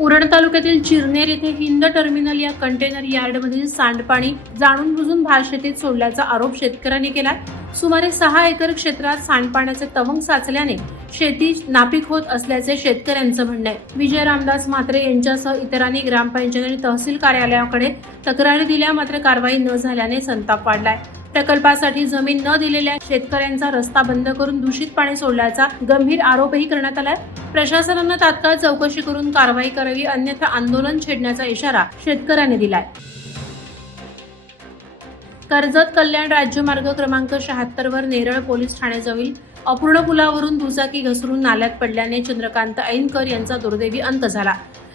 उरण तालुक्यातील चिरनेर येथे हिंद टर्मिनल या कंटेनर यार्डमधील सांडपाणी जाणून बुजून भात शेतीत सोडल्याचा आरोप शेतकऱ्यांनी केला। सुमारे 6 एकर क्षेत्रात सांडपाण्याचे तवंग साचल्याने शेती नापीक होत असल्याचे शेतकऱ्यांचं म्हणणं आहे। विजय रामदास म्हात्रे यांच्यासह इतरांनी ग्रामपंचायत आणि तहसील कार्यालयाकडे तक्रारी दिल्या, मात्र कारवाई न झाल्याने संताप वाढलाय। प्रकल्पासाठी जमीन न दिलेल्या शेतकऱ्यांचा रस्ता बंद करून दूषित पाणी सोडल्याचा गंभीर आरोपही करण्यात आलाय। प्रशासनानं तात्काळ चौकशी करून कारवाई करावी, अन्यथा आंदोलन छेडण्याचा इशारा शेतकऱ्यांनी दिलाय। कर्जत कल्याण राज्यमार्ग क्रमांक 76 वर नेरळ पोलीस ठाण्याजवळील अपूर्ण पुलावरून दुचाकी घसरून नाल्यात पडल्याने चंद्रकांत ऐनकर यांचा दुर्दैवी अंत झाला।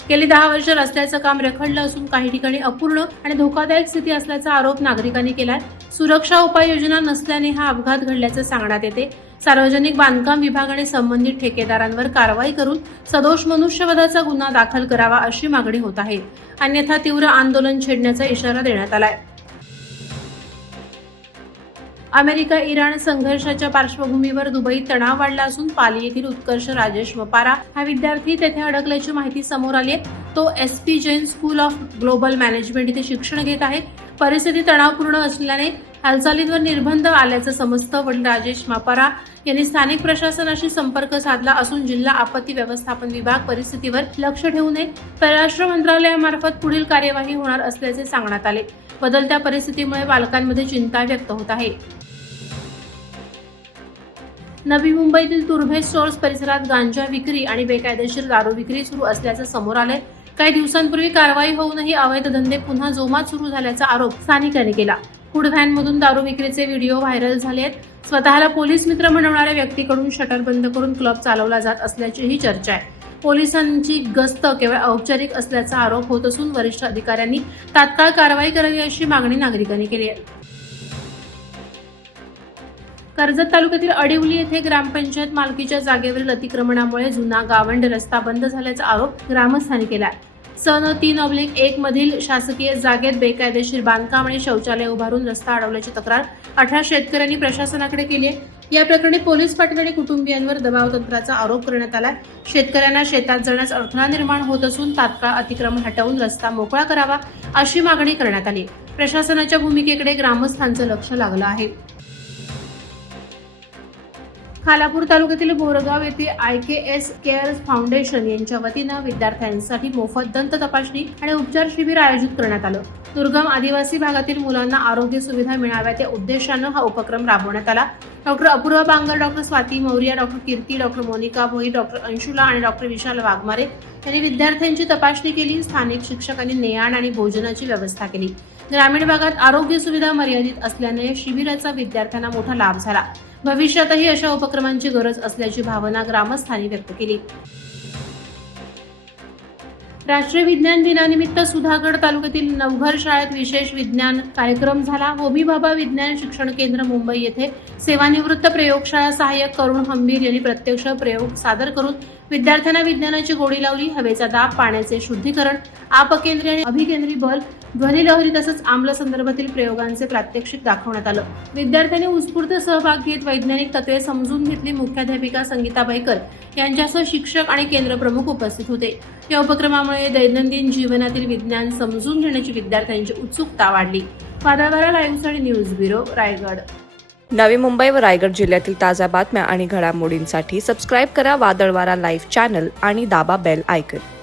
गेली 10 वर्ष रस्त्याचं काम रखडलं असून काही ठिकाणी अपूर्ण आणि धोकादायक स्थिती असल्याचा आरोप नागरिकांनी केलाय। सुरक्षा उपाययोजना नसल्याने हा अपघात घडल्याचे सांगण्यात येते। सार्वजनिक बांधकाम विभागाने संबंधित ठेकेदारांवर कारवाई करून सदोष मनुष्यवधाचा गुन्हा दाखल करावा अशी मागणी होत आहे, अन्यथा तीव्र आंदोलन छेडण्याचा इशारा देण्यात आलाय। अमेरिका इराण संघर्षाच्या पार्श्वभूमीवर दुबईत तणाव वाढला असून पाली येथील उत्कर्ष राजेश वपारा हा विद्यार्थी तेथे अडकल्याची माहिती समोर आली आहे। तो SP Jain school of global management येथे शिक्षण घेत आहे। परिस्थिती तणावपूर्ण असल्याने हालचालींवर निर्बंध आल्याचं समजतं। वडील राजेश वपारा यांनी स्थानिक प्रशासनाशी संपर्क साधला असून जिल्हा आपत्ती व्यवस्थापन विभाग परिस्थितीवर लक्ष ठेवून परराष्ट्र मंत्रालयामार्फत पुढील कार्यवाही होणार असल्याचे सांगण्यात आले। बदलत्या परिस्थितीमुळे पालकांमध्ये चिंता व्यक्त होत आहे। नवी मुंबईतील तुर्भे स्टोर्स परिसरात गांजा विक्री आणि बेकायदेशीर दारू विक्री सुरू असल्याचं समोर आलंय। काही दिवसांपूर्वी कारवाई होऊनही अवैध धंदे पुन्हा जोमात सुरू झाल्याचा आरोप स्थानिकांनी केला। फूड व्हॅनमधून दारू विक्रीचे व्हिडिओ व्हायरल झाले आहेत। स्वतःला पोलीस मित्र म्हणवणाऱ्या व्यक्तीकडून शटर बंद करून क्लब चालवला जात असल्याचीही चर्चा आहे। पोलिसांची गस्त केवळ औपचारिक असल्याचा आरोप होत असून वरिष्ठ अधिकाऱ्यांनी तात्काळ कारवाई करावी अशी मागणी नागरिकांनी केली आहे। कर्जत तालुक्यातील अडिवली येथे ग्रामपंचायत मालकीच्या जागेवरील अतिक्रमणामुळे जुना गावंड रस्ता बंद झाल्याचा आरोप ग्रामस्थांनी केला आहे। सन 3/1 मधील शासकीय जागेत बेकायदेशीर बांधकाम आणि शौचालय उभारून रस्ता अडवल्याची तक्रार 18 शेतकऱ्यांनी प्रशासनाकडे केली आहे। या प्रकरणी पोलीस पाटील आणि कुटुंबियांवर दबाव तंत्राचा आरोप करण्यात आला। शेतकऱ्यांना शेतात जाण्यास अडथळा निर्माण होत असून तात्काळ अतिक्रमण हटवून रस्ता मोकळा करावा अशी मागणी करण्यात आली। प्रशासनाच्या भूमिकेकडे ग्रामस्थांचं लक्ष लागलं आहे। खालापूर तालुक्यातील बोरगाव येथे IKS केअर फाउंडेशन यांच्या वतीनं विद्यार्थ्यांसाठी मोफत दंत तपासणी आणि उपचार शिबिर आयोजित करण्यात आलं। दुर्गम आदिवासी भागातील मुलांना आरोग्य सुविधा मिळाव्यात या उद्देशानं हा उपक्रम राबवण्यात आला। Doctor Apurva Bangar, doctor Swati Maurya, doctor Kirti, doctor Monika Bhoi, doctor Anshula आणि डॉक्टर विशाल वाघमारे यांनी विद्यार्थ्यांची तपासणी केली। स्थानिक शिक्षकांनी नेआण आणि भोजनाची व्यवस्था केली। ग्रामीण भागात आरोग्य सुविधा मर्यादित असल्याने शिबिराचा विद्यार्थ्यांना मोठा लाभ झाला। भविष्यातही अशा उपक्रमांची गरज असल्याची भावना ग्रामस्थांनी व्यक्त केली। राष्ट्रीय विज्ञान दिनानिमित्त सुधागड तालुक्यातील नवघर शाळेत विशेष विज्ञान कार्यक्रम झाला। होमी भाभा विज्ञान शिक्षण केंद्र मुंबई येथे सेवानिवृत्त प्रयोगशाळा सहाय्यक करुण हंबीर यांनी प्रत्यक्ष प्रयोग सादर करून विद्यार्थ्यांना विज्ञानाची गोडी लावली। हवेचा दाब, पाण्याचे शुद्धीकरण, आपकेंद्री आणि अभिकेंद्री बल, ध्वनिलहरी तसंच आम्ल संदर्भातील प्रयोगांचे प्रात्यक्षिक दाखवण्यात आलं। विद्यार्थ्यांनी उत्स्फूर्त सहभाग घेत वैज्ञानिक तत्वे समजून घेतली। मुख्याध्यापिका संगीता बैकर यांच्यासह शिक्षक आणि केंद्र प्रमुख उपस्थित होते। या उपक्रमामुळे दैनंदिन जीवनातील विज्ञान समजून घेण्याची विद्यार्थ्यांची उत्सुकता वाढली। वादळवारा लाईव्हसाठी न्यूज ब्युरो, रायगड। नवी मुंबई व रायगड जिल्ह्यातील ताज्या बातम्या आणि घडामोडींसाठी सबस्क्राईब करा वादळवारा लाईव्ह चॅनल आणि दाबा बेल आयकॉन।